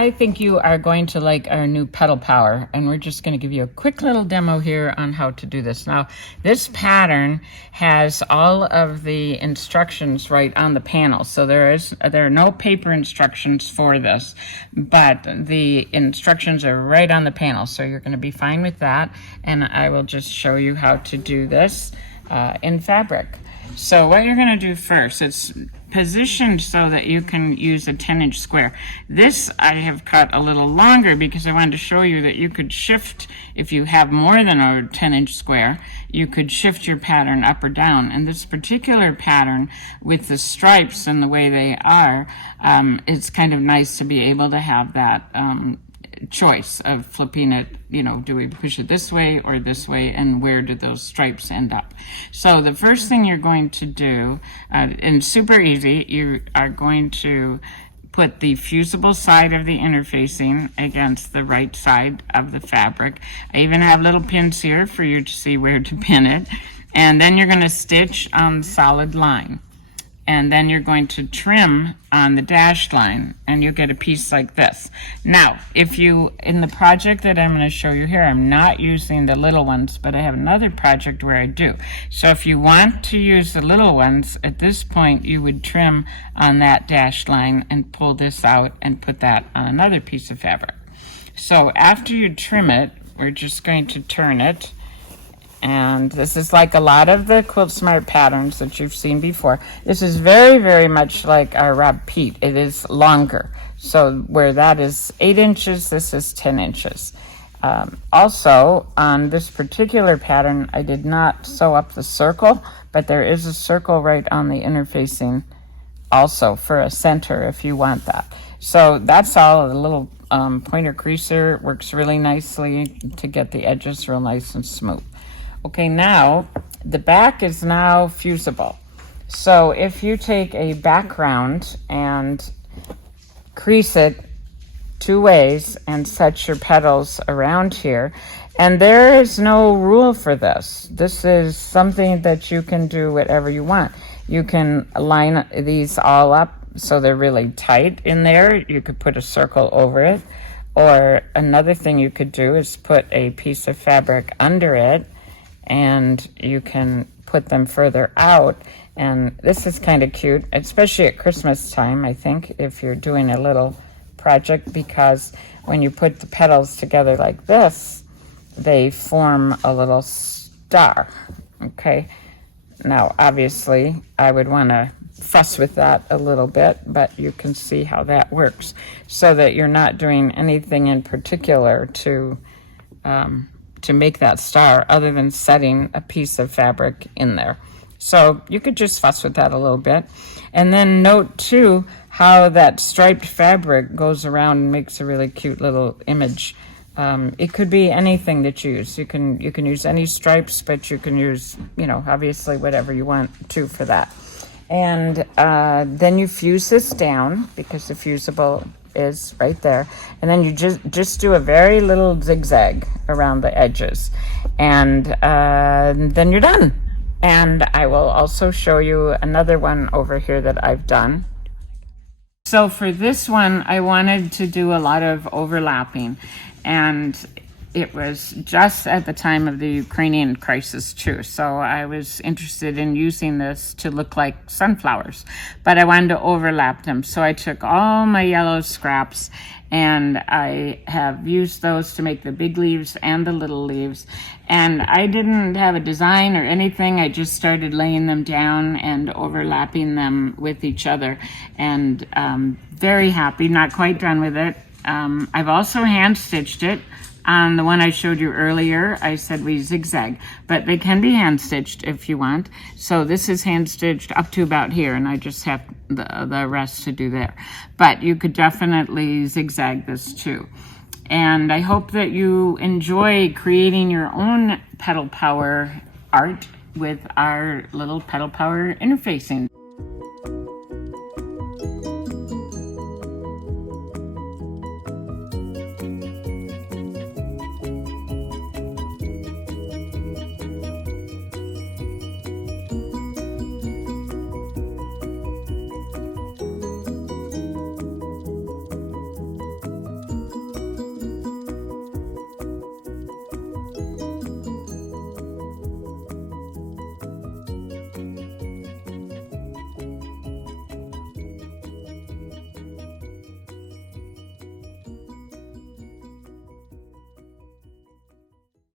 I think you are going to like our new Petal Power, and we're just going to give you a quick little demo here on how to do this. Now, this pattern has all of the instructions right on the panel, so there are no paper instructions for this, but the instructions are right on the panel, so you're going to be fine with that, and I will just show you how to do this in fabric. So what you're going to do first, it's positioned so that you can use a 10-inch square. This I have cut a little longer because I wanted to show you that you could shift, if you have more than a 10-inch square, you could shift your pattern up or down. And this particular pattern with the stripes and the way they are, it's kind of nice to be able to have that choice of flipping it, you know, do we push it this way or this way, and where do those stripes end up? So the first thing you're going to do, and super easy, you are going to put the fusible side of the interfacing against the right side of the fabric. I even have little pins here for you to see where to pin it. And then you're going to stitch on the solid line. And then you're going to trim on the dashed line, and you get a piece like this. Now, if you, in the project that I'm going to show you here, I'm not using the little ones, but I have another project where I do. So if you want to use the little ones, at this point, you would trim on that dashed line and pull this out and put that on another piece of fabric. So after you trim it, we're just going to turn it. And this is like a lot of the Quiltsmart patterns that you've seen before. This is very, very much like our Rob Pete. It is longer. So where that is 8 inches, this is 10 inches. Also, on this particular pattern, I did not sew up the circle, but there is a circle right on the interfacing also for a center if you want that. So that's all. A little pointer creaser works really nicely to get the edges real nice and smooth. Okay, now the back is now fusible. So if you take a background and crease it 2 ways and set your petals around here, and there is no rule for this. This is something that you can do whatever you want. You can line these all up so they're really tight in there. You could put a circle over it. Or another thing you could do is put a piece of fabric under it, and you can put them further out. And this is kind of cute, especially at Christmas time, I think, if you're doing a little project, because when you put the petals together like this, they form a little star. Okay, now obviously I would want to fuss with that a little bit, but you can see how that works, so that you're not doing anything in particular to make that star other than setting a piece of fabric in there. So you could just fuss with that a little bit. And then note too how that striped fabric goes around and makes a really cute little image. It could be anything that you use. You can use any stripes, but you can use, you know, obviously whatever you want to for that. And then you fuse this down, because the fusible is right there, and then you just do a very little zigzag around the edges, and then you're done. And I will also show you another one over here that I've done. So for this one, I wanted to do a lot of overlapping, and it was just at the time of the Ukrainian crisis too. So I was interested in using this to look like sunflowers, but I wanted to overlap them. So I took all my yellow scraps, and I have used those to make the big leaves and the little leaves. And I didn't have a design or anything. I just started laying them down and overlapping them with each other. And very happy, not quite done with it. I've also hand stitched it. On the one I showed you earlier, I said we zigzag, but they can be hand stitched if you want. So this is hand stitched up to about here, and I just have the rest to do there. But you could definitely zigzag this too. And I hope that you enjoy creating your own Petal Power art with our little Petal Power interfacing.